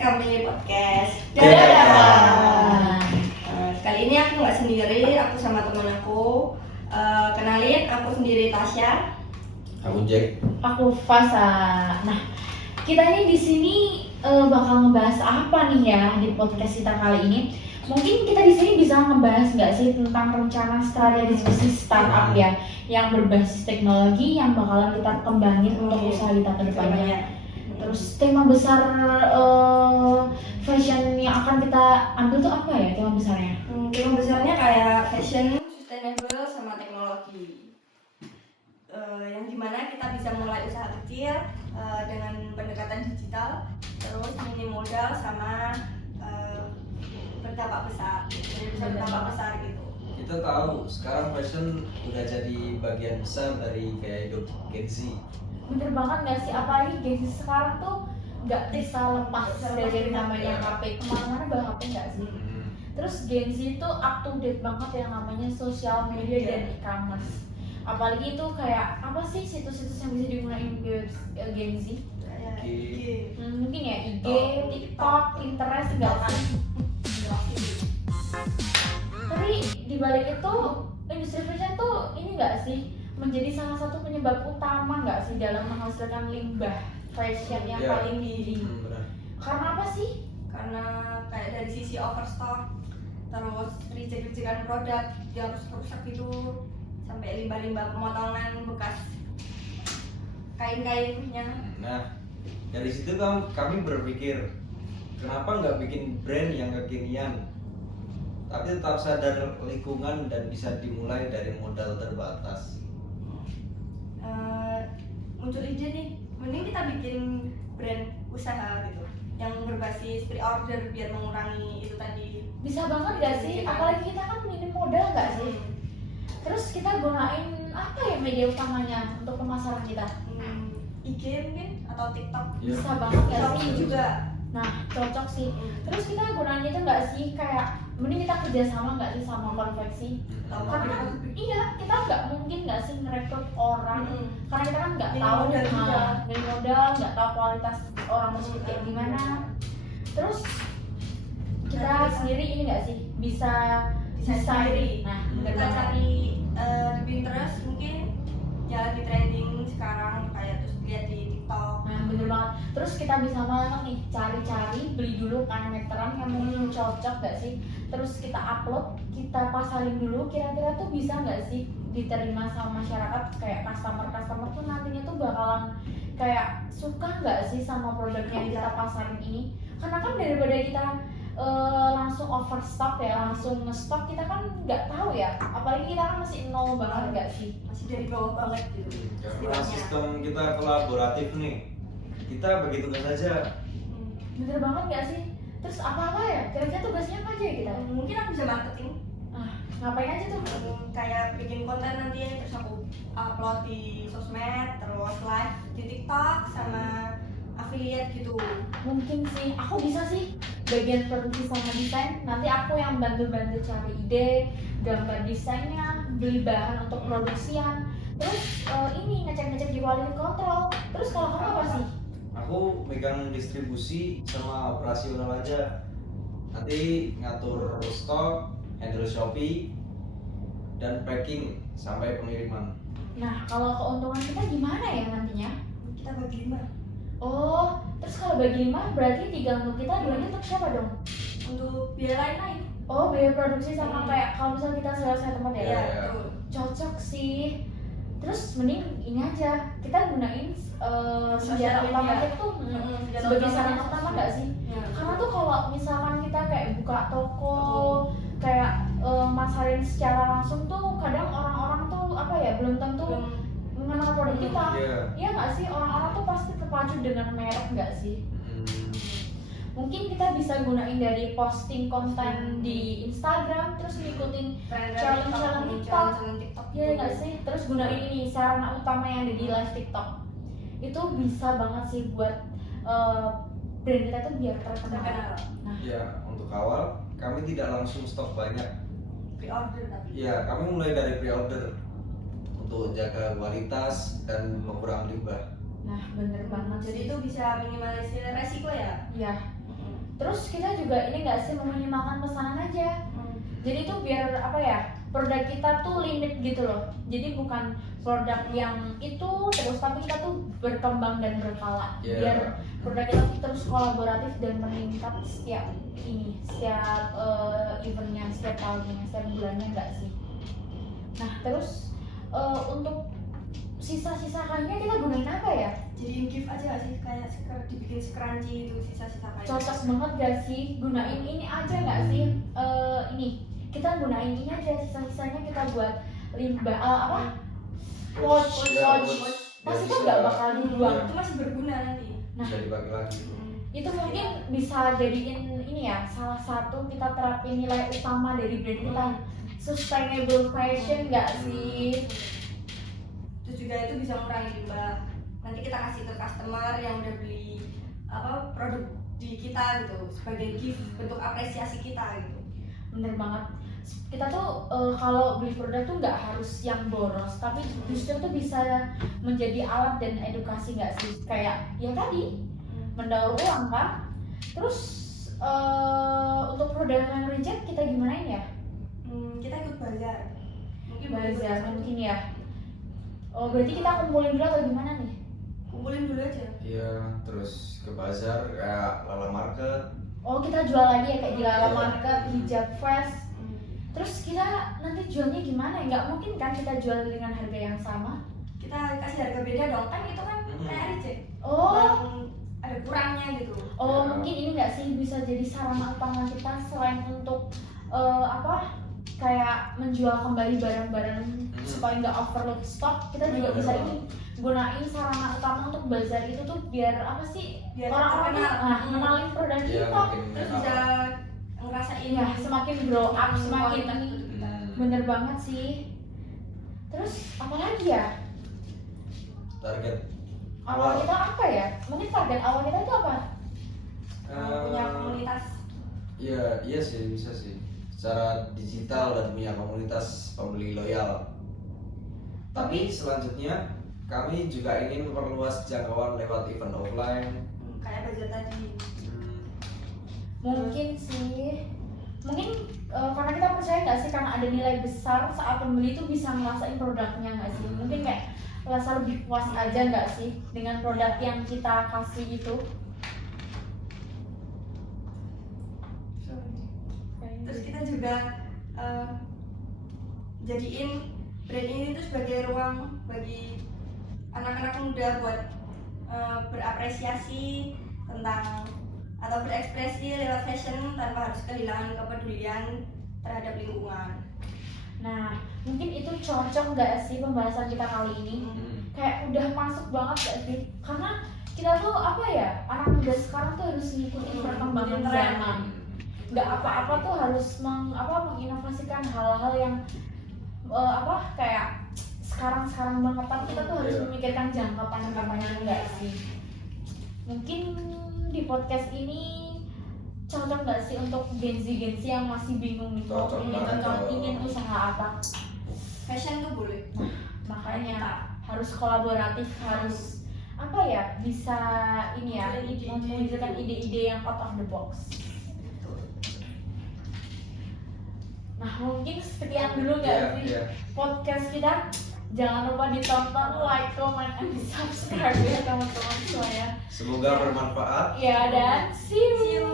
kami podcast Dadakan. Kali ini aku nggak sendiri, aku sama teman aku. Kenalin, aku sendiri Tasya. Aku Jack. Aku Fasa. Nah, kita ini di sini bakal ngebahas apa nih ya di podcast kita kali ini? Mungkin kita di sini bisa ngebahas nggak sih tentang rencana strategi bisnis startup ya, yang berbasis teknologi yang bakalan kita kembangin untuk usaha kita ke depannya. Terus tema besar fashion yang akan kita ambil tuh apa ya tema besarnya? Tema besarnya kayak fashion, sustainable, sama teknologi. Yang dimana kita bisa mulai usaha kecil dengan pendekatan digital, terus minim modal sama berdampak besar, jadi bisa berdampak besar gitu. Kita tahu sekarang fashion udah jadi bagian besar dari gaya hidup Gen Z. Bener banget nggak sih, apalagi Gen Z sekarang tuh nggak bisa lepas dari namanya HP, kemana-mana bawa HP nggak sih? Terus Gen Z itu up to date banget yang namanya sosial media dan e-commerce. Apalagi itu kayak apa sih situs-situs yang bisa digunain Gen Z? Mungkin ya IG, TikTok, Pinterest, enggak kan? Tapi dibalik itu industri fashion tuh ini nggak sih menjadi salah satu penyebab utama nggak sih dalam menghasilkan limbah fashion yang paling tinggi? Karena apa sih? Karena kayak dari sisi overstock, terus reject-rejectan produk yang rusak itu, sampai limbah-limbah pemotongan bekas kain-kainnya. Nah, dari situ kami berpikir, kenapa nggak bikin brand yang kekinian, tapi tetap sadar lingkungan dan bisa dimulai dari modal terbatas. Muncul ide nih, mending kita bikin brand usaha gitu yang berbasis pre-order biar mengurangi itu tadi. Bisa banget gak sih? Apalagi kita kan minim modal gak sih? Terus kita gunain apa ya media utamanya untuk pemasaran kita? IG mungkin atau TikTok. Bisa banget gak Shopee sih? juga. Nah, cocok sih. Terus kita gunain itu nggak sih kayak mending kita kerja sama nggak sih sama konveksi? Karena kan iya kita nggak mungkin nggak sih merekrut orang karena kita kan nggak tahu dari modal, nggak tahu kualitas orang tersebut kayak gimana. Terus kita sendiri ini nggak sih bisa sendiri. Nah, Kita cari di Pinterest mungkin ya lagi trending sekarang, kayak terus lihat di TikTok. Nah, bener banget. Terus kita bisa banget nih cari-cari, beli dulu kan meteran yang mungkin cocok gak sih? Terus kita upload, kita pasarin dulu, kira-kira tuh bisa gak sih diterima sama masyarakat? Kayak customer tuh nantinya tuh bakalan kayak suka gak sih sama produk yang kita pasarin ini? Karena kan daripada kita langsung overstock ya, langsung ngestok, kita kan nggak tahu ya, apalagi kita kan masih nol banget gak sih? Masih dari bawah banget gitu. Karena sistem kita kolaboratif nih, kita bagi tugas saja. Bener banget gak sih? Terus apa-apa ya? Kira-kira tugasnya apa aja ya kita? Mungkin aku bisa marketing. Ngapain aja tuh? Kayak bikin konten nanti, terus aku upload di sosmed, terus live di TikTok sama affiliate gitu. Mungkin sih, aku bisa sih bagian produksi sama desain. Nanti aku yang bantu-bantu cari ide, gambar desainnya, beli bahan untuk produksian. Terus ini ngecek-ngecek di quality control. Terus kalau kamu apa sih? Aku megang distribusi sama operasional aja. Nanti ngatur stok, handle Shopee, dan packing sampai pengiriman. Nah, kalau keuntungan kita gimana ya nantinya? Kita bagi 5. Oh, terus kalau bagi 5 berarti 3 untuk kita, 2-nya untuk siapa dong? Untuk biaya lain-lain. Oh, biaya produksi sama kayak kalau misalnya kita sewa tempat ya? Iya. Betul. Cocok sih. Terus mending ini aja, kita gunain senjata utama kita tuh sebagai sarana utama nggak sih? Karena tuh kalau misalkan kita kayak buka toko, kayak masarin secara langsung tuh kadang orang-orang tuh apa ya, belum tentu mengenal produk kita. Iya nggak sih? Orang-orang tuh pasti terpacu dengan merek nggak sih? Mungkin kita bisa gunain dari posting konten di Instagram, terus ngikutin challenge TikTok, ya nggak sih? Terus gunain ini sarana utama yang ada di live TikTok. Itu bisa banget sih buat brand kita tuh biar terkenal. Nah, Ya, untuk awal kami tidak langsung stok banyak. Pre-order tapi. Ya, kami mulai dari pre-order untuk jaga kualitas dan mengurangi limbah. nah bener banget. Jadi itu bisa minimalisir resiko ya. Iya. Terus kita juga ini nggak sih meminimalkan pesanan aja. Jadi tuh biar apa ya, produk kita tuh limit gitu loh. Jadi bukan produk yang itu terus, tapi kita tuh berkembang dan berkala. Biar produk kita tuh terus kolaboratif dan meningkat setiap eventnya, setiap tahunnya, setiap bulannya enggak sih. Nah terus untuk sisa-sisa kainnya kita gunain apa ya? Jadi gift aja gak sih, kayak dibikin scrunchie itu sisa-sisa kain. Cocok banget gak sih? Gunain ini aja gak sih? Ini kita gunain ini aja, sisa-sisanya kita buat limbah pouch. Pasti kan nggak bakal dibuang. Itu masih berguna nanti. Nah, bisa dipakai lagi. itu mungkin bisa jadiin ini ya, salah satu kita terapin nilai utama dari brand kita, sustainable fashion nggak sih? Terus juga itu bisa mengurangi limbah. Nanti kita kasih ke customer yang udah beli produk di kita gitu, sebagai gift, bentuk apresiasi kita gitu. Bener banget. Kita tuh kalau beli produk tuh nggak harus yang boros, tapi justru tuh bisa menjadi alat dan edukasi nggak sih? Kayak ya tadi mendaur ulang kan. Terus untuk produk yang reject kita gimanain ya? Kita ikut bazar. Bazar mungkin ya. Oh berarti kita kumpulin dulu atau gimana nih? Kumpulin dulu aja. Iya, terus ke bazar kayak Lala Market. Oh kita jual lagi ya kayak di Lala Market, Hijab Fest. Terus kita nanti jualnya gimana ya? Nggak mungkin kan kita jual dengan harga yang sama? Kita kasih harga beda dong, kan itu kan kayak reject. Oh, ada kurangnya gitu. oh mungkin ini nggak sih bisa jadi sarana utama kita selain untuk kayak menjual kembali barang-barang supaya nggak overload stok, kita juga bisa ini gunain sarana utama untuk bazar itu tuh biar apa sih? Biar orang-orang terkenal. kenalin produk Iya, kita. Terus bisa ngerasain Ya semakin grow up, semakin kualitas ini. produk kita. Bener banget sih. Terus apa lagi ya? Target Awal kita apa ya? Mungkin target awal kita itu apa? Punya komunitas. Iya sih, bisa sih. Secara digital dan punya komunitas pembeli loyal. Tapi selanjutnya kami juga ingin memperluas jangkauan lewat event offline. Kayak bazar tadi. Mungkin sih, karena kita percaya nggak sih, karena ada nilai besar saat pembeli itu bisa ngerasain produknya nggak sih? Mungkin kayak rasa lebih puas aja nggak sih dengan produk yang kita kasih itu. Terus kita juga jadiin brand ini tuh sebagai ruang bagi anak-anak muda buat berapresiasi tentang atau berekspresi lewat fashion tanpa harus kehilangan kepedulian terhadap lingkungan. Nah, mungkin itu cocok nggak sih pembahasan kita kali ini? Kayak udah masuk banget gak sih? Karena kita tuh apa ya, anak muda sekarang tuh harus ngikutin perkembangan zaman. Nggak apa-apa tuh harus menginovasikan hal-hal yang kayak sekarang banget, tapi kita tuh harus memikirkan jangka panjang nggak sih? Mungkin di podcast ini cocok nggak sih untuk Gen Z yang masih bingung nih, ingin usaha apa? Fashion tuh boleh. Makanya harus kolaboratif, harus bisa ini ya, memunculkan ide-ide yang out of the box. Nah mungkin sekian dulu nggak sih podcast kita. Jangan lupa ditonton, like, comment, and subscribe ya teman-teman semuanya. Semoga bermanfaat. Ya dan see you.